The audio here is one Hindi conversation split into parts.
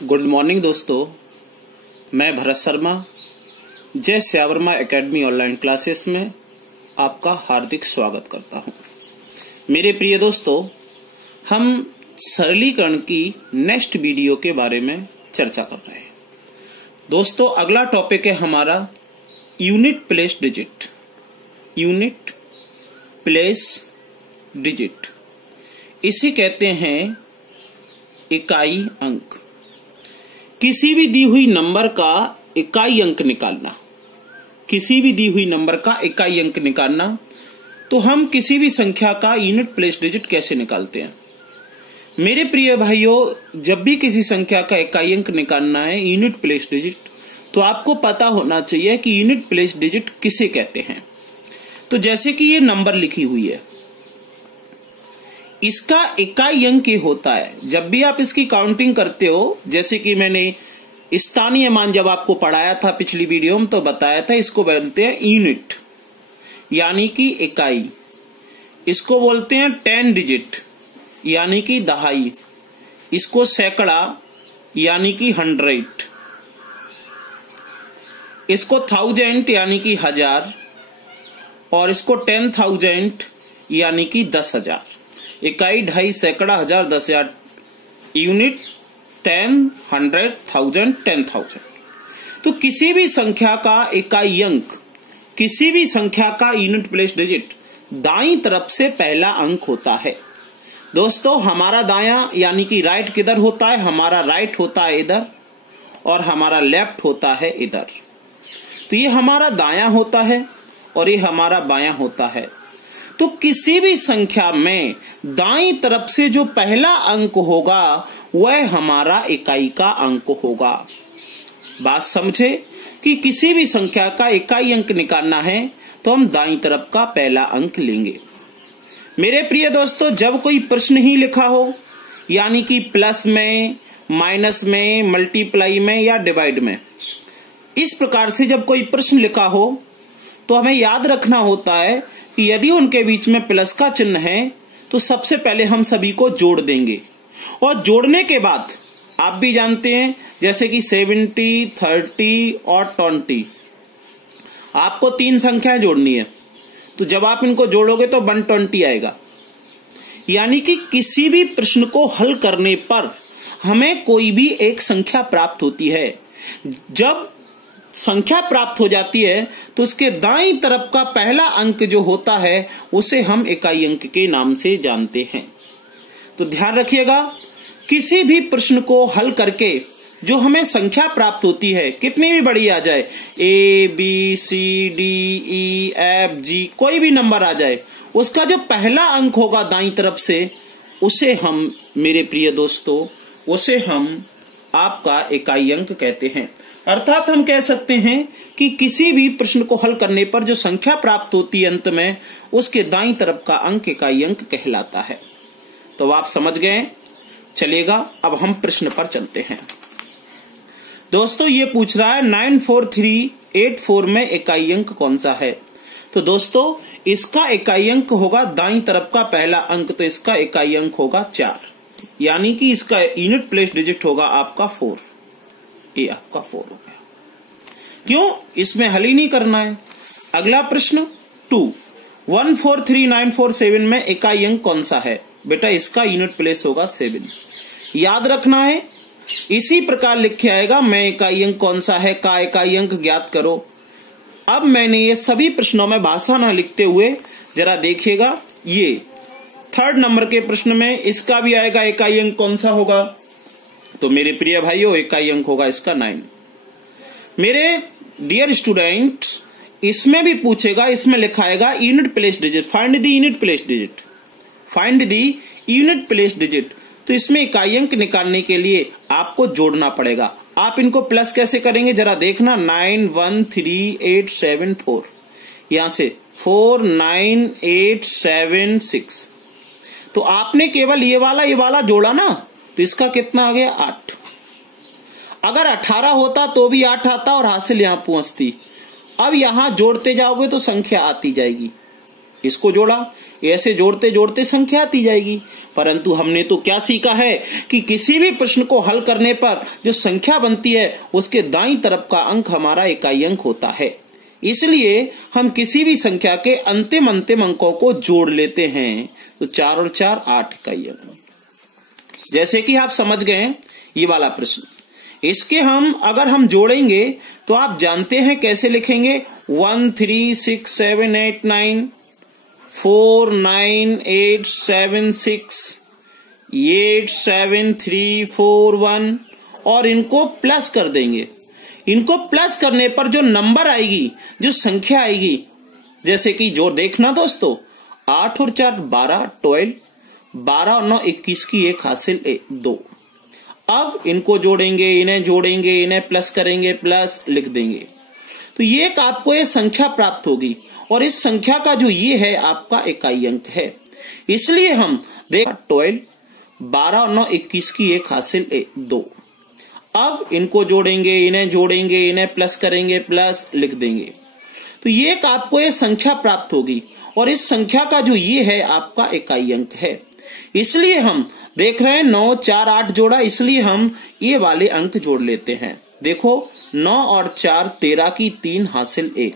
गुड मॉर्निंग दोस्तों, मैं भरत शर्मा जय श्यावर्मा एकेडमी ऑनलाइन क्लासेस में आपका हार्दिक स्वागत करता हूं। मेरे प्रिय दोस्तों, हम सरलीकरण की नेक्स्ट वीडियो के बारे में चर्चा कर रहे हैं। दोस्तों, अगला टॉपिक है हमारा unit place digit. Unit place digit इसे कहते हैं इकाई अंक। किसी भी दी हुई नंबर का इकाई अंक निकालना, किसी भी दी हुई नंबर का इकाई अंक निकालना। तो हम किसी भी संख्या का यूनिट प्लेस डिजिट कैसे निकालते हैं? मेरे प्रिय भाइयों, जब भी किसी संख्या का इकाई अंक निकालना है यूनिट प्लेस डिजिट, तो आपको पता होना चाहिए कि यूनिट प्लेस डिजिट किसे कहते हैं। तो जैसे कि ये नंबर लिखी हुई है, इसका इकाई अंक ये होता है। जब भी आप इसकी काउंटिंग करते हो, जैसे कि मैंने स्थानीय मान जब आपको पढ़ाया था पिछली वीडियो में, तो बताया था इसको बोलते हैं यूनिट यानी कि इकाई। इसको बोलते हैं 10 डिजिट यानी कि दहाई। इसको सैकड़ा यानी कि 100। इसको 1000 यानी कि 1000 और इसको 10,000 यानी कि 10,000। इकाई, ढाई, सैकड़ा, 1000, 10,000। यूनिट 10, 100, 1000, 10,000। तो किसी भी संख्या का इकाई अंक, किसी भी संख्या का यूनिट प्लेस डिजिट दाईं तरफ से पहला अंक होता है। दोस्तों, हमारा दायां यानी कि राइट किधर होता है? हमारा राइट होता है इधर और हमारा लेफ्ट होता है इधर। तो ये हमारा दायां होता है और ये हमारा बायां होता है। तो किसी भी संख्या में दाईं तरफ से जो पहला अंक होगा वह हमारा इकाई का अंक होगा। बात समझे कि किसी भी संख्या का इकाई अंक निकालना है तो हम दाईं तरफ का पहला अंक लेंगे। मेरे प्रिय दोस्तों, जब कोई प्रश्न ही लिखा हो, यानी कि प्लस में, माइनस में, मल्टीप्लाई में या डिवाइड में, इस प्रकार से जब कोई प्रश्न लिखा हो तो हमें याद रखना होता है कि यदि उनके बीच में प्लस का चिन्ह है तो सबसे पहले हम सभी को जोड़ देंगे। और जोड़ने के बाद आप भी जानते हैं, जैसे कि 70, 30 और 20, आपको 3 संख्याएं जोड़नी है। तो जब आप इनको जोड़ोगे तो 120 आएगा। यानी कि किसी भी प्रश्न को हल करने पर हमें कोई भी एक संख्या प्राप्त होती है। जब संख्या प्राप्त हो जाती है तो उसके दाईं तरफ का पहला अंक जो होता है उसे हम इकाई अंक के नाम से जानते हैं। तो ध्यान रखिएगा, किसी भी प्रश्न को हल करके जो हमें संख्या प्राप्त होती है, कितनी भी बड़ी आ जाए, A, B, C, D, E, F, G, कोई भी नंबर आ जाए, उसका जो पहला अंक होगा दाईं तरफ से, उसे हम, मेरे प्रिय दोस्तों, उसे हम आपका इकाई अंक कहते हैं। अर्थात हम कह सकते हैं कि किसी भी प्रश्न को हल करने पर जो संख्या प्राप्त होती है अंत में, उसके दाईं तरफ का अंक इकाई अंक कहलाता है। तो आप समझ गए? चलेगा, अब हम प्रश्न पर चलते हैं। दोस्तों, ये पूछ रहा है 94384 में इकाई अंक कौन सा है? तो दोस्तों, इसका इकाई अंक होगा दाईं तरफ का पहला अंक, तो इसका इकाई अंक होगा 4, यानी कि इसका यूनिट प्लेस डिजिट होगा आपका 4। ये आपका 4 हो गया। क्यों? इसमें हल ही नहीं करना है। अगला प्रश्न 2, 143947 में इकाई अंक कौन सा है? बेटा, इसका यूनिट प्लेस होगा 7। याद रखना है, इसी प्रकार लिखे आएगा, मैं इकाई अंक कौन सा है का इकाई अंक ज्ञात करो। अब मैंने ये सभी प्रश्नों में भाषा न लिखते हुए जरा देखिएगा, ये 3rd नंबर के प्रश्न में इसका भी आएगा इकाई अंक कौन सा होगा। तो मेरे प्रिय भाइयों, इकाई अंक होगा इसका 9। मेरे डियर स्टूडेंट्स, इसमें भी पूछेगा, इसमें लिखाएगा unit place digit, find the unit place digit, find the unit place digit. तो इसमें इकाई अंक निकालने के लिए आपको जोड़ना पड़ेगा। आप इनको प्लस कैसे करेंगे जरा देखना, 913874, यहां से 49876। तो आपने केवल ये वाला जोड़ा ना, तो इसका कितना आ गया? 8। अगर 18 होता तो भी 8 आता और हासिल यहां पहुंचती। अब यहां जोड़ते जाओगे तो संख्या आती जाएगी। इसको जोड़ा, ऐसे जोड़ते जोड़ते संख्या आती जाएगी। परंतु हमने तो क्या सीखा है कि किसी भी प्रश्न को हल करने पर जो संख्या बनती है उसके दाईं तरफ का अंक हमारा इकाई अंक होता है। इसलिए हम किसी भी संख्या के अंतिम अंकों को जोड़ लेते हैं। तो 4 और 4 8 इकाई अंक। जैसे कि आप समझ गए ये वाला प्रश्न, इसके अगर हम जोड़ेंगे तो आप जानते हैं कैसे लिखेंगे। 1 3 6 7 8 9 4 9 8 7 6 8 7 3 4 1 और इनको प्लस कर देंगे। इनको प्लस करने पर जो नंबर आएगी, जो संख्या आएगी, जैसे कि जोड़ देखना दोस्तों, 8 और 4 12 12, 12 और 9 21 की 1 हासिल 2। अब इनको जोड़ेंगे, इन्हें जोड़ेंगे, इन्हें प्लस करेंगे, प्लस लिख देंगे तो ये आपको ये संख्या प्राप्त होगी और इस संख्या का जो ये है आपका इकाई अंक है। इसलिए हम देख 12, 12 और 9 21 की 1 हासिल 2। अब इनको जोड़ेंगे, इन्हें जोड़ेंगे, इन्हें प्लस करेंगे, प्लस लिख देंगे तो ये आपको ये संख्या प्राप्त होगी और इस संख्या का जो ये है आपका इकाई अंक है। इसलिए हम देख रहे हैं 9 4 8 जोड़ा, इसलिए हम ये वाले अंक जोड़ लेते हैं। देखो 9 और 4 13 की 3 हासिल 1।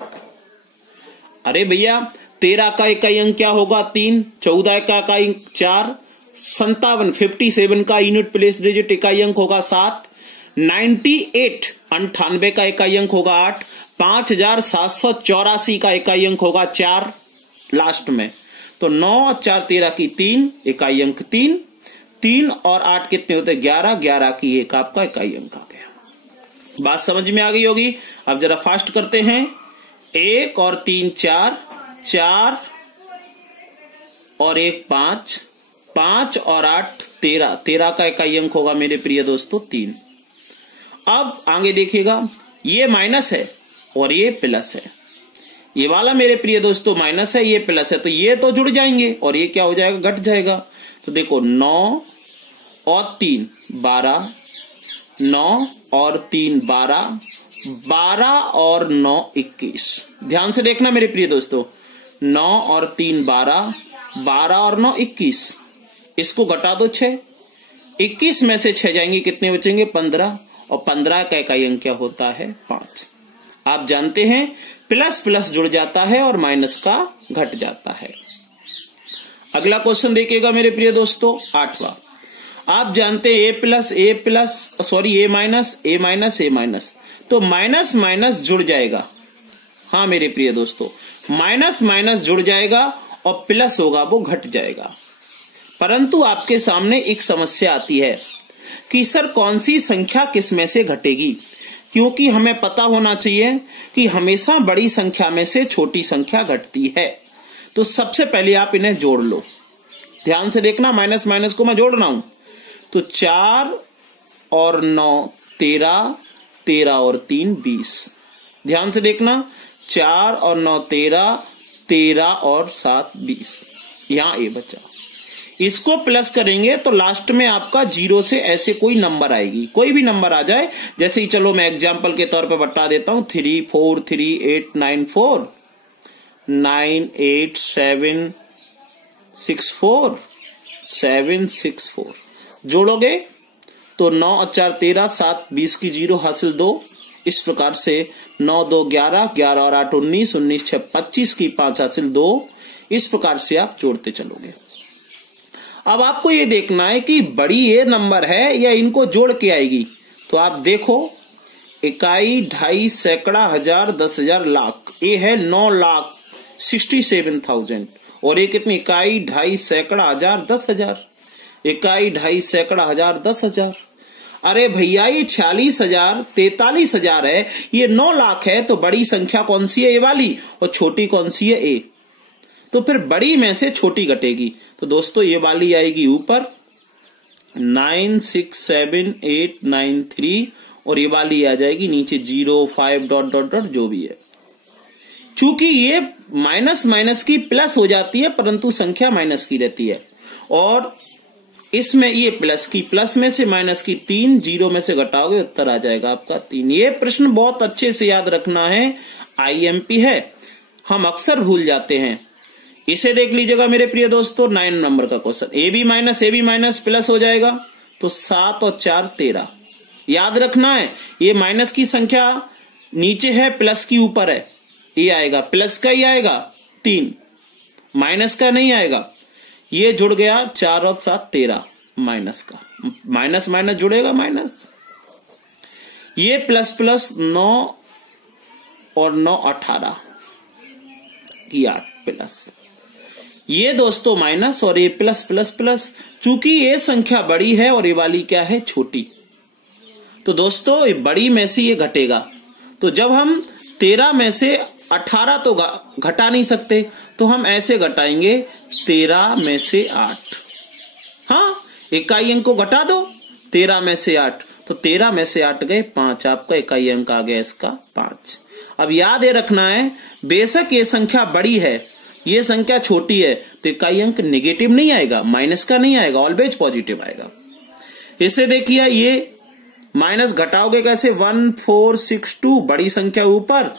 अरे भैया 13 का इकाई अंक क्या होगा 3, 14 का इकाई अंक 4, 57 का यूनिट प्लेस डिजिट इकाई अंक होगा 7, 98 का इकाई अंक होगा 8, 5784 का इकाई अंक होगा 4 लास्ट में। तो 9 4 13 की 3 इकाई अंक 3, 3 और 8 कितने होते 11, 11 की 1 आपका इकाई अंक आ गया। बात समझ में आ गई होगी। अब जरा फास्ट करते हैं। 1 और 3 4, 4 और 1 5, 5 और 8 13, 13 का इकाई अंक होगा मेरे प्रिय दोस्तों 3। अब आगे देखिएगा, ये माइनस है और ये प्लस है। ये वाला मेरे प्रिय दोस्तों माइनस है, ये प्लस है, तो ये तो जुड़ जाएंगे और ये क्या हो जाएगा घट जाएगा। तो देखो 9 और 3 12, 9 और 3 12, 12 और 9 21। ध्यान से देखना मेरे प्रिय दोस्तों, 9 और 3 12, 12 और 9 21। इसको घटा दो 6, 21 में से 6 जाएंगे, कितने बचेंगे 15 और 15 का इकाई अंक क्या होता है 5। आप जानते हैं प्लस प्लस जुड़ जाता है और माइनस का घट जाता है। अगला क्वेश्चन देखिएगा मेरे प्रिय दोस्तों 8वां। आप जानते हैं ए माइनस, तो माइनस माइनस जुड़ जाएगा। हाँ मेरे प्रिय दोस्तों, माइनस माइनस जुड़ जाएगा और प्लस होगा वो घट जाएगा। परंतु आपके सामने एक समस्या आती है कि सर कौन सी संख्या किस में से घटेगी, क्योंकि हमें पता होना चाहिए कि हमेशा बड़ी संख्या में से छोटी संख्या घटती है। तो सबसे पहले आप इन्हें जोड़ लो। ध्यान से देखना, माइनस माइनस को मैं जोड़ रहा हूं। तो 4 और 9 13, 13 और 3 20। ध्यान से देखना, 4 और 9 13, 13 और 7 20। यहां ए बचा। इसको प्लस करेंगे तो लास्ट में आपका 0 से ऐसे कोई नंबर आएगी, कोई भी नंबर आ जाए। जैसे ही चलो मैं एग्जांपल के तौर पे बता देता हूं, 3 4 3 8 9 4, 9 8 7 6 4, 7 6 4। जोड़ोगे तो 9 और 4 13, 7 20 की 0 हासिल 2। इस प्रकार से 9 2 11, 11 और 8 19, 19 6 25 की 5 हासिल 2। इस प्रकार से आप जोड़ते चलोगे। अब आपको ये देखना है कि बड़ी ये नंबर है या इनको जोड़ के आएगी। तो आप देखो, इकाई, ढाई, सैकड़ा, हजार, 10,000, लाख। ये है 9,67,000 और ये कितनी इकाई, ढाई, सैकड़ा, हजार, 10,000। इकाई, ढाई, सैकड़ा, हजार, 10,000। अरे भैया ये 46,000 43,000 है, ये 9 लाख है। तो बड़ी संख्या कौन सी है, ये वाली, और छोटी कौन सी है, ए। तो फिर बड़ी में से छोटी घटेगी। तो दोस्तों ये वाली आएगी ऊपर 967893 और ये वाली आ जाएगी नीचे 0 5 ... जो भी है। चूंकि ये माइनस माइनस की प्लस हो जाती है परंतु संख्या माइनस की रहती है, और इसमें ये प्लस की, प्लस में से माइनस की 3, 0 में से घटाओगे उत्तर आ जाएगा आपका 3। ये प्रश्न बहुत अच्छे से याद रखना है, IMP है, हम अक्सर भूल जाते हैं। इसे देख लीजिएगा मेरे प्रिय दोस्तों, 9 नंबर का question. A B minus plus हो जाएगा तो 7 और 4 13। याद रखना है ये माइनस की संख्या नीचे है, प्लस की ऊपर है, ये आएगा प्लस का ही आएगा 3, माइनस का नहीं आएगा। ये जुड़ गया 4 और 7 13, माइनस का माइनस माइनस जुड़ेगा माइनस। ये प्लस प्लस 9 और 9 18 की 8 प्लस, ये दोस्तों माइनस और ये प्लस प्लस प्लस। चूंकि ये संख्या बड़ी है और ये वाली क्या है, छोटी, तो दोस्तों ये बड़ी में से ये घटेगा। तो जब हम 13 में से 18 तो घटा नहीं सकते, तो हम ऐसे घटाएंगे 13 में से 8। हाँ, इकाई अंक को घटा दो, 13 में से 8, तो 13 में से 8 गए 5, आपका इकाई अंक आ गया इसका 5। अब याद ये रखना है, बेशक ये संख्या बड़ी है, ये संख्या छोटी है, तो इकाई अंक नेगेटिव नहीं आएगा, माइनस का नहीं आएगा, ऑलवेज पॉजिटिव आएगा। इसे देखिए, ये माइनस घटाओगे कैसे, 1462 बड़ी संख्या ऊपर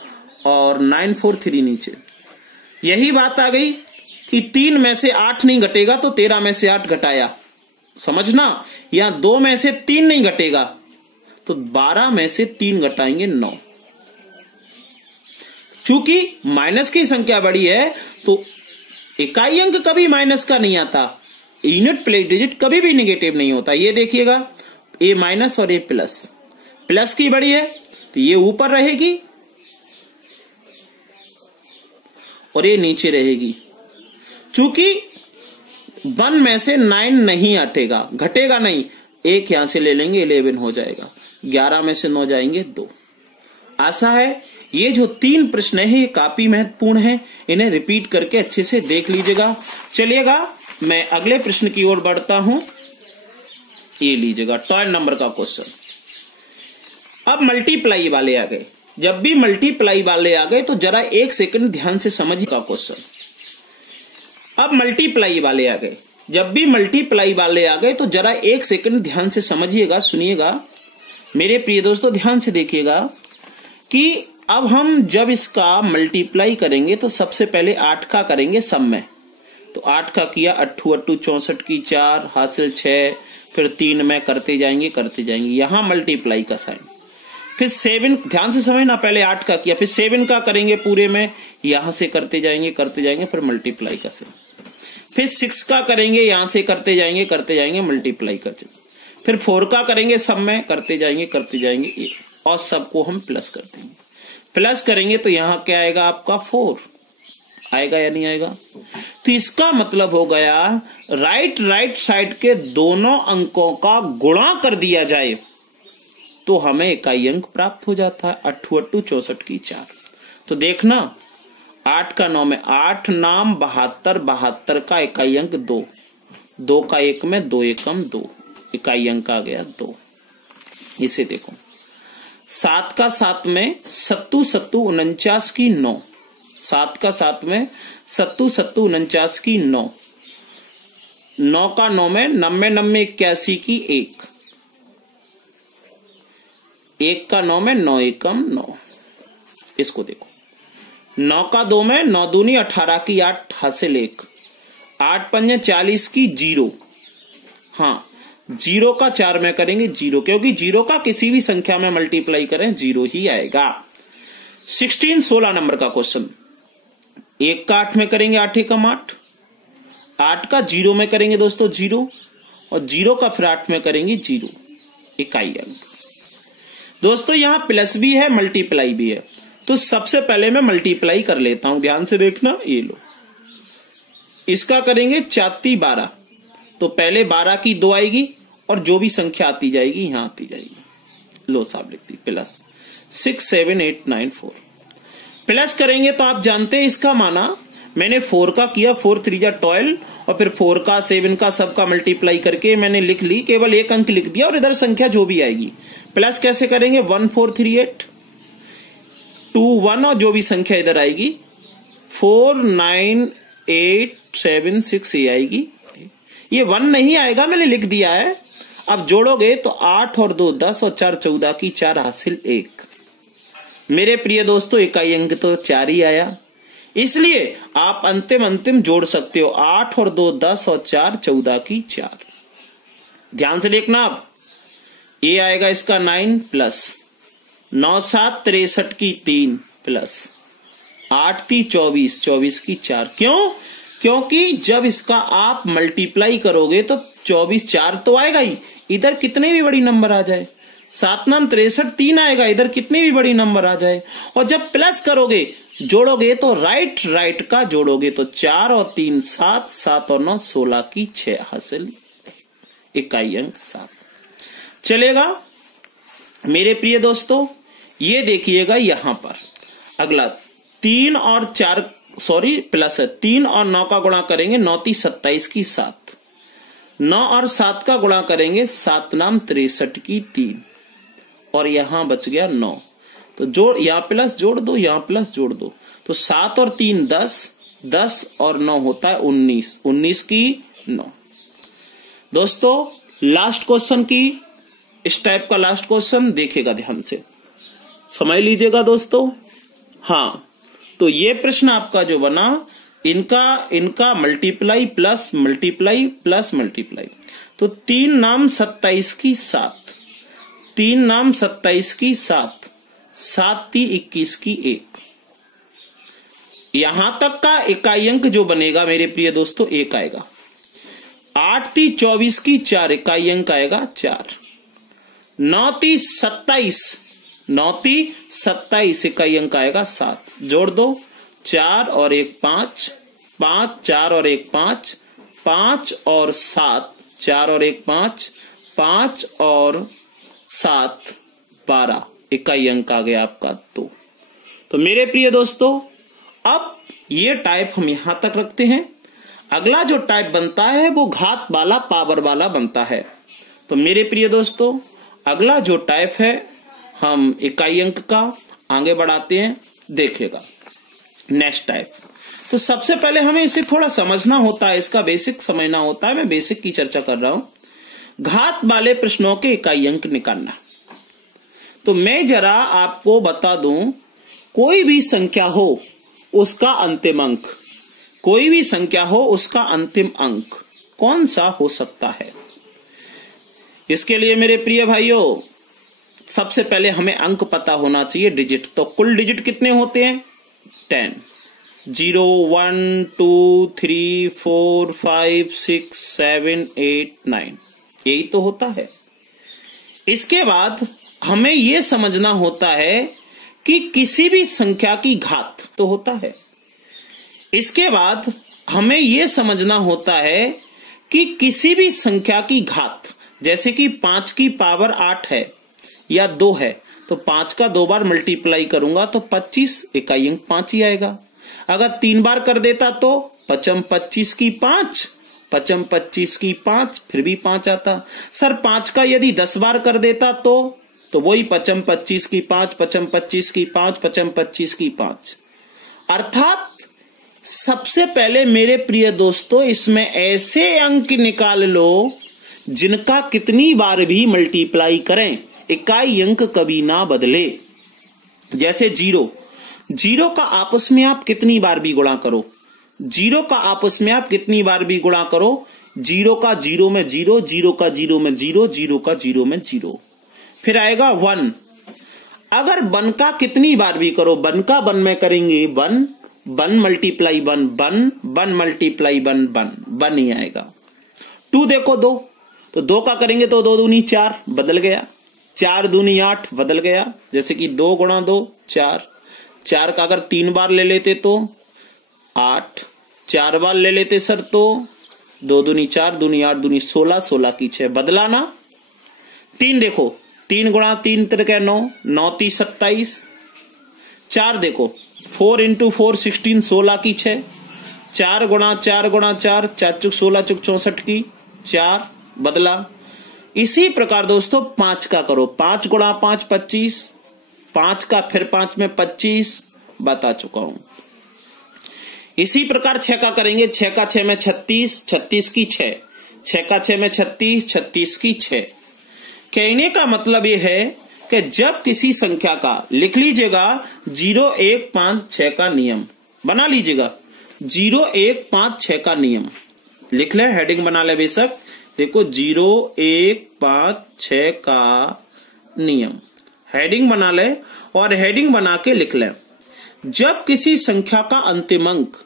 और 943 नीचे। यही बात आ गई कि 3 में से 8 नहीं घटेगा तो 13 में से 8 घटाया, समझना। या 2 में से 3 नहीं घटेगा तो 12 में से 3 घटाएंगे 9। चूंकि माइनस की संख्या बड़ी है तो इकाई अंक कभी माइनस का नहीं आता, यूनिट प्लेस डिजिट कभी भी नेगेटिव नहीं होता। ये देखिएगा, ए माइनस और ए प्लस, प्लस की बड़ी है तो ये ऊपर रहेगी और ये नीचे रहेगी। चूंकि 1 में से 9 नहीं हटेगा, घटेगा नहीं, एक यहां से ले लेंगे 11 हो जाएगा, 11 में से 9 जाएंगे 2। आशा है ये जो 3 प्रश्न है ये काफी महत्वपूर्ण है, इन्हें रिपीट करके अच्छे से देख लीजिएगा। चलिएगा मैं अगले प्रश्न की ओर बढ़ता हूं। ये लीजिएगा 12 नंबर का क्वेश्चन। अब मल्टीप्लाई वाले आ गए। जब भी मल्टीप्लाई वाले आ गए तो जरा 1 सेकंड ध्यान से समझिएगा क्वेश्चन। अब मल्टीप्लाई वाले आ गए, जब भी मल्टीप्लाई वाले आ गए तो जरा 1 सेकंड ध्यान से समझिएगा, सुनिएगा मेरे प्रिय दोस्तों, ध्यान से देखिएगा कि अब हम जब इसका मल्टीप्लाई करेंगे तो सबसे पहले 8 का करेंगे सम में। तो 8 का किया, 8 8 64 की 4 हासिल 6, फिर 3 में करते जाएंगे यहां मल्टीप्लाई का साइन। फिर 7, ध्यान से समझना, पहले 8 का किया, फिर 7 का करेंगे पूरे में, यहां से करते जाएंगे फिर मल्टीप्लाई का साइन। फिर 6 का करेंगे, यहां से करते जाएंगे मल्टीप्लाई कर, फिर 4 का करेंगे सब में, करते जाएंगे और सबको हम प्लस कर देंगे। प्लस करेंगे तो यहां क्या आएगा आपका 4 आएगा या नहीं आएगा। तो इसका मतलब हो गया राइट साइड के दोनों अंकों का गुणा कर दिया जाए तो हमें इकाई अंक प्राप्त हो जाता है। 8 8 64 की 4। तो देखना 8 का 9 में 8 नाम 72, 72 का इकाई अंक 2, 2 का 1 में 2 एकम 2, इकाई अंक आ गया 2। इसे देखो 7 का 7 में 7 7 49 की 9, 7 का 7 में 7 7 49 की 9, 9 का 9 में 90 90 81 की 1, 1 का 9 में 9 एकम 9। इसको देखो 9 का 2 में 9 दूनी 18 की 8 हासिल 1, 8 पंजे 40 की 0। हाँ, 0 का 4 में करेंगे 0, क्योंकि 0 का किसी भी संख्या में मल्टीप्लाई करें 0 ही आएगा। 16 नंबर का क्वेश्चन। 1 का 8 में करेंगे 8 एकम 8, 8 का 0 में करेंगे दोस्तों 0, और 0 का फिर 8 में करेंगे 0, इकाई अंक। दोस्तों यहां प्लस भी है मल्टीप्लाई भी है, तो सबसे पहले मैं मल्टीप्लाई कर लेता हूं, ध्यान से देखना। ये लो, इसका करेंगे 4 12, तो पहले 12 की 2 आएगी और जो भी संख्या आती जाएगी यहां आती जाएगी। लो साहब लिख दी, प्लस 6 7 8 9 4। प्लस करेंगे तो आप जानते हैं इसका माना, मैंने 4 का किया, 4 3 12, और फिर 4 का 7 का सबका मल्टीप्लाई करके मैंने लिख ली, केवल एक अंक लिख दिया और इधर संख्या जो भी आएगी। प्लस कैसे करेंगे, 1 4 3 8 2 1, और जो भी संख्या इधर आएगी 4 9 8 7 6 ये आएगी। ये 1 नहीं आएगा, मैंने लिख दिया है। अब जोड़ोगे तो 8 और 2 10 और 4 14 की 4 हासिल 1। मेरे प्रिय दोस्तों इकाई अंक तो 4 ही आया। इसलिए आप अंतिम जोड़ सकते हो। 8 और 2 10 और 4 14 की 4। ध्यान से देखना आप, ये आएगा इसका 9 प्लस 9 7 63 की 3 प्लस 8 3 24 24 की 4। क्यों? क्योंकि जब इसका आप मल्टीप्लाई करोगे तो 24 4 तो आएगा ही, इधर कितने भी बड़ी नंबर आ जाए। 7 9 63 3 आएगा, इधर कितनी भी बड़ी नंबर आ जाए। और जब प्लस करोगे जोड़ोगे तो राइट का जोड़ोगे तो 4 और 3 7 7 और 9 16 की 6 हासिल, इकाई अंक 7 चलेगा। मेरे प्रिय दोस्तों ये देखिएगा यहां पर अगला 3 और 4 प्लस है, 3 और 9 का गुणा करेंगे 9 3 27 की 7, 9 और 7 का गुणा करेंगे 7 9 63 की 3 और यहां बच गया 9। तो जोड़, यहां प्लस जोड़ दो, यहां प्लस जोड़ दो, तो 7 और 3 10, 10 और 9 होता है 19, 19 की 9। दोस्तों लास्ट क्वेश्चन की, इस टाइप का लास्ट क्वेश्चन देखिएगा, ध्यान से समझ लीजिएगा दोस्तों। हाँ, तो ये प्रश्न आपका जो बना, इनका multiply plus multiply plus multiply, तो 3 नाम 27 की 7, 3 नाम 27 की 7, 7 3 21 की 1। यहां तक का इकाई अंक जो बनेगा मेरे प्रिय दोस्तों 1 आएगा। 8 3 24 की 4 इकाई अंक आएगा 4। 9 3 27, 9 3 27 इकाई अंक आएगा 7। जोड़ दो, 4 और 1 5, 5 4 और 1 5, 5 और 7, 4 और 1 5, 5 और 7 12 इकाई अंक आ गया आपका 2। तो मेरे प्रिय दोस्तों अब ये टाइप हम यहां तक रखते हैं। अगला जो टाइप बनता है वो घात वाला, पावर वाला बनता है। तो मेरे प्रिय दोस्तों अगला जो टाइप है हम इकाई अंक का आगे बढ़ाते हैं, देखिएगा नेक्स्ट टाइप। तो सबसे पहले हमें इसे थोड़ा समझना होता है, इसका बेसिक समझना होता है। मैं बेसिक की चर्चा कर रहा हूं। घात वाले प्रश्नों के इकाई अंक निकालना। तो मैं जरा आपको बता दूं, कोई भी संख्या हो उसका अंतिम अंक, कोई भी संख्या हो उसका अंतिम अंक कौन सा हो सकता है। इसके लिए मेरे प्रिय भाइयों सबसे पहले हमें अंक पता होना चाहिए, डिजिट। तो कुल डिजिट कितने होते हैं 10, 0 1 2 3 4 5 6 7 8 9, यही तो होता है। इसके बाद हमें यह समझना होता है कि किसी भी संख्या की घात तो होता है। इसके बाद हमें यह समझना होता है कि किसी भी संख्या की घात, जैसे कि 5 की पावर 8 है या 2 है, तो 5 का 2 बार मल्टीप्लाई करूंगा तो 25 इकाई अंक 5 ही आएगा। अगर 3 बार कर देता तो 5 25 की 5, 5 25 की 5, फिर भी 5 आता। सर 5 का यदि 10 बार कर देता तो वही 5 25 की 5, 5 25 की 5, 5 25 की 5। अर्थात सबसे पहले मेरे प्रिय दोस्तों इसमें ऐसे अंक निकाल लो जिनका कितनी बार भी मल्टीप्लाई करें इकाई अंक कभी ना बदले। जैसे 0 का आपस में आप कितनी बार भी गुणा करो, 0 का आपस में आप कितनी बार भी गुणा करो, 0 का 0 में 0, 0 का 0 में 0, 0 का 0 में 0। फिर आएगा 1। अगर 1 का कितनी बार भी करो, 1 का 1 में करेंगे 1, 1 मल्टीप्लाई 1 1, 1 मल्टीप्लाई 1 1 ही आएगा। 2 देखो 2, तो 2 का करेंगे तो 2 दूनी 4 बदल गया, 4 दूनी 8 बदल गया। जैसे कि 2 गुणा 2 4, 4 का अगर 3 बार ले लेते तो 8, 4 बार ले लेते सर तो 2 दूनी 4 दूनी 8 दूनी 16, 16 की 6 बदला ना। 3 देखो, 3 गुणा 3 त्रिक 9, 9 3 27। 4 देखो, 4 इंटू 4 16, 16 की 6। 4 गुणा 4 गुणा 4, 4 चुक 16 चुक 64 की 4 बदला। इसी प्रकार दोस्तों 5 का करो, 5 गुणा 5 25, 5 का फिर 5 में 25 बता चुका हूं। इसी प्रकार 6 का करेंगे, 6 का 6 में 36, 36 की 6, 6 का 6 में 36, 36 की 6। कहने का मतलब यह है कि जब किसी संख्या का, लिख लीजिएगा 0 1 5 6 का नियम, बना लीजिएगा 0 1 5 6 का नियम लिख ले, हेडिंग बना ले बेशक। देखो 0 1 5 6 का नियम हेडिंग बना ले और हेडिंग बना के लिख ले, जब किसी संख्या का अंतिम अंक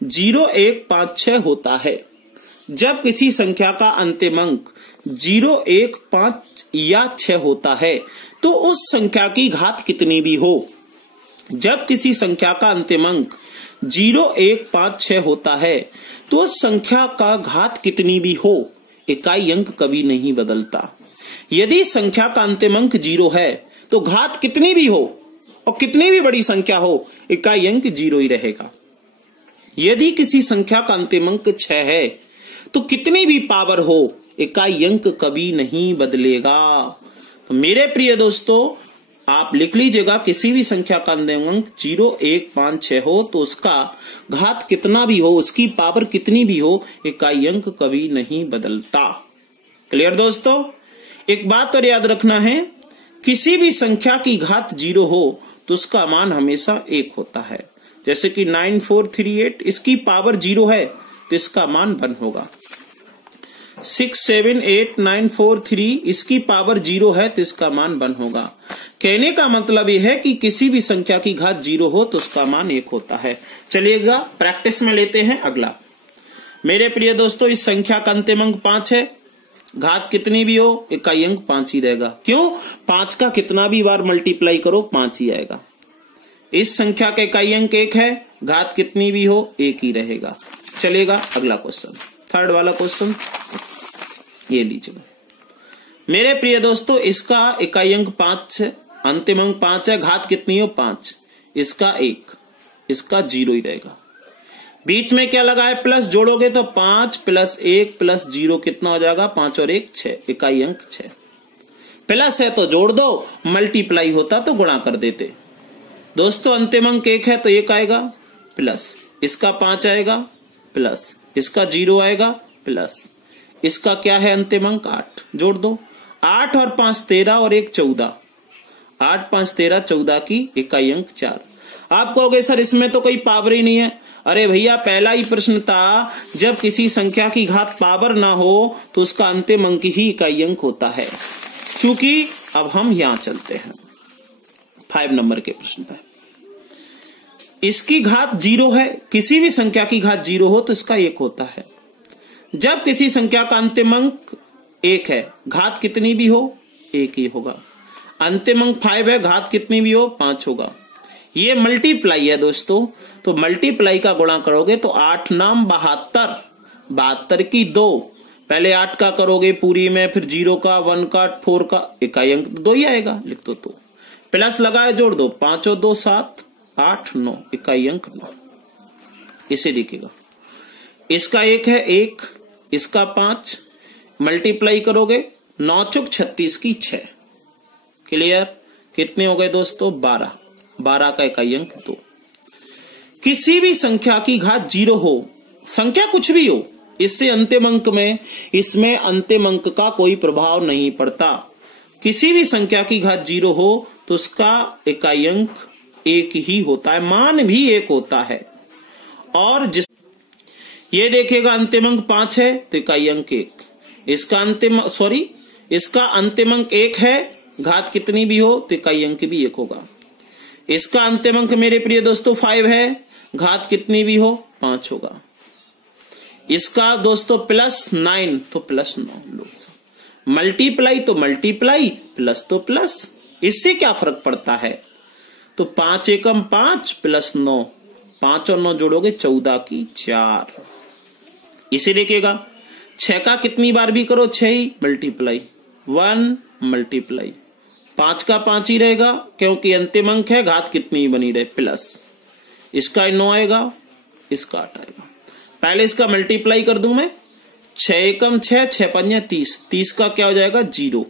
0 1 5 6 होता है, जब किसी संख्या का अंतिम अंक 0 1 5 या 6 होता है तो उस संख्या की घात कितनी भी हो, जब किसी संख्या का अंतिम अंक 0 1 5 6 होता है तो उस संख्या का घात कितनी भी हो, इकाई अंक कभी नहीं बदलता। यदि संख्या का अंतिम अंक 0 है तो घात कितनी भी हो और कितनी भी बड़ी संख्या हो, इकाई अंक 0 ही रहेगा। यदि किसी संख्या का अंतिम अंक 6 है तो कितनी भी पावर हो, इकाई अंक कभी नहीं बदलेगा। तो मेरे प्रिय दोस्तों, आप लिख लीजिएगा, किसी भी संख्या का अंतिम अंक 0 1 5 6 हो तो उसका घात कितना भी हो, उसकी पावर कितनी भी हो, इकाई अंक कभी नहीं बदलता। क्लियर दोस्तों? एक बात और याद रखना है, किसी भी संख्या की घात 0 हो तो उसका मान हमेशा 1 होता है। जैसे कि 9438, इसकी पावर 0 है तो इसका मान 1 होगा। 678943, इसकी पावर 0 है तो इसका मान 1 होगा। कहने का मतलब यह है कि किसी भी संख्या की घात 0 हो तो उसका मान 1 होता है। चलिएगा प्रैक्टिस में लेते हैं अगला। मेरे प्रिय दोस्तों, इस संख्या का अंतिम अंक 5 है, घात कितनी भी हो, इकाई अंक 5 ही रहेगा। क्यों? 5 का कितना भी बार मल्टीप्लाई करो 5 ही आएगा। इस संख्या का इकाई अंक 1 है, घात कितनी भी हो 1 ही रहेगा। चलेगा अगला क्वेश्चन, थर्ड वाला क्वेश्चन ये लीजिएगा। मेरे प्रिय दोस्तों, इसका इकाई अंक 5 है, अंतिम अंक 5 है, घात कितनी हो 5, इसका 1, इसका 0 ही रहेगा। बीच में क्या लगा है? प्लस, जोड़ोगे तो 5 + 1 + 0 कितना हो जाएगा? 5 और 1 6, इकाई अंक 6। प्लस है तो जोड़ दो, मल्टीप्लाई होता तो गुणा कर देते। दोस्तों अंतिम अंक 1 है तो 1 आएगा प्लस, इसका 5 आएगा प्लस, इसका 0 आएगा प्लस, इसका क्या है अंतिम अंक 8, जोड़ दो। 8 और 5 13 और 1 14, 8 5 13 14 की इकाई अंक 4। आप कहोगे सर इसमें तो कोई पावर ही नहीं है। अरे भैया, पहला ही प्रश्न था, जब किसी संख्या की घात पावर ना हो तो उसका अंतिम अंक ही इकाई अंक होता है। क्योंकि अब हम यहां चलते हैं 5 नंबर के प्रश्न पर। इसकी घात 0 है, किसी भी संख्या की घात 0 हो तो इसका 1 होता है। जब किसी संख्या का अंतिम अंक 1 है, घात कितनी भी हो 1 ही होगा। अंतिम अंक 5 है, घात कितनी भी हो 5 होगा। ये मल्टीप्लाई है दोस्तों, तो मल्टीप्लाई का गुणा करोगे तो 8 नाम 72, 72 की 2, पहले 8 का करोगे पूरी में, फिर 0 का, 1 का, 4 का, इकाई अंक 2 ही आएगा, लिख दो। तो प्लस लगाए, जोड़ दो, 5 और 2 7, 8 9, इकाई अंक 9। इसे देखिएगा, इसका 1 है 1, इसका 5, मल्टीप्लाई करोगे 9 चौक 36 की 6। क्लियर? कितने हो गए दोस्तों? 12, 12 का इकाई अंक 2। किसी भी संख्या की घात 0 हो, संख्या कुछ भी हो, इससे अंतिम अंक में, इसमें अंतिम अंक का कोई प्रभाव नहीं पड़ता। किसी भी संख्या की घात 0 हो तो उसका इकाई अंक 1 ही होता है, मान भी 1 होता है। और जिस ये देखेगा अंतिम अंक 5 है तो इकाई अंक 1, इसका अंतिम अंक 1 है, घात कितनी भी हो तो इकाई अंक भी 1 होगा। इसका अंतिम अंक मेरे प्रिय दोस्तों 5 है, घात कितनी भी हो 5 होगा। इसका दोस्तों +9 तो +9, मल्टीप्लाई तो मल्टीप्लाई, प्लस तो प्लस, इससे क्या फर्क पड़ता है? तो 5 एकम 5 + 9, 5 और 9 जोड़ोगे 14 की 4। इसे देखिएगा, 6 का कितनी बार भी करो 6 ही, मल्टीप्लाई 1 मल्टीप्लाई 5 का 5 ही रहेगा, क्योंकि अंतिम अंक है, घात कितनी ही बनी रहे प्लस, इसका 9 आएगा, इसका 8 आएगा। पहले इसका मल्टीप्लाई कर दूं मैं, 6 एकम 6, 6 पंजे 30, 30 का क्या हो जाएगा 0,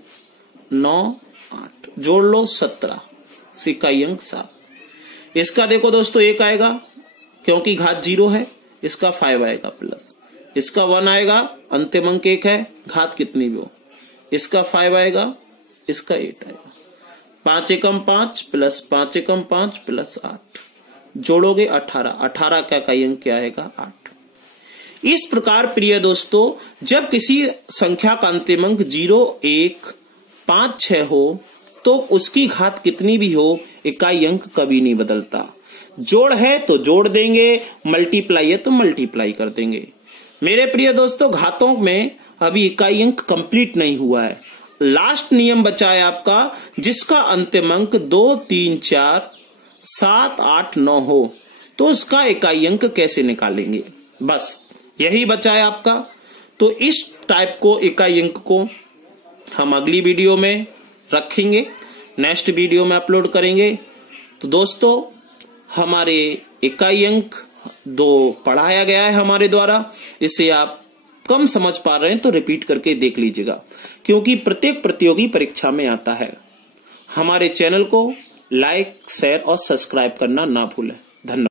9 8, जोड़ लो 17, इकाई अंक 7। इसका देखो दोस्तों 1 आएगा, क्योंकि घात 0 है, इसका 5 आएगा प्लस, इसका 1 आएगा, अंतिम अंक 1 है, घात कितनी भी हो, इसका 5 आएगा, इसका 8 आएगा। 5 एकम 5 प्लस 5 एकम 5 प्लस 8, जोड़ोगे 18, 18 का इकाई अंक क्या आएगा 8। इस प्रकार प्रिय दोस्तों, जब किसी संख्या का अंतिम अंक 0, 1, 5, 6 हो तो उसकी घात कितनी भी हो इकाई अंक कभी नहीं बदलता। जोड़ है तो जोड़ देंगे, मल्टीप्लाई है तो मल्टीप्लाई कर देंगे। मेरे प्रिय दोस्तों, घातों में अभी इकाई अंक कंप्लीट नहीं हुआ है। लास्ट नियम बचा है आपका, जिसका अंतिम अंक 2, 3, 4, 7, 8, 9 हो तो उसका इकाई अंक कैसे निकालेंगे, बस यही बचा है आपका। तो इस टाइप को इकाई अंक को हम अगली वीडियो में रखेंगे, नेक्स्ट वीडियो में अपलोड करेंगे। तो दोस्तों, हमारे इकाई अंक 2 पढ़ाया गया है हमारे द्वारा, इसे आप कम समझ पा रहे हैं तो रिपीट करके देख लीजिएगा, क्योंकि प्रत्येक प्रतियोगी परीक्षा में आता है। हमारे चैनल को लाइक, शेयर और सब्सक्राइब करना ना भूलें। धन्यवाद।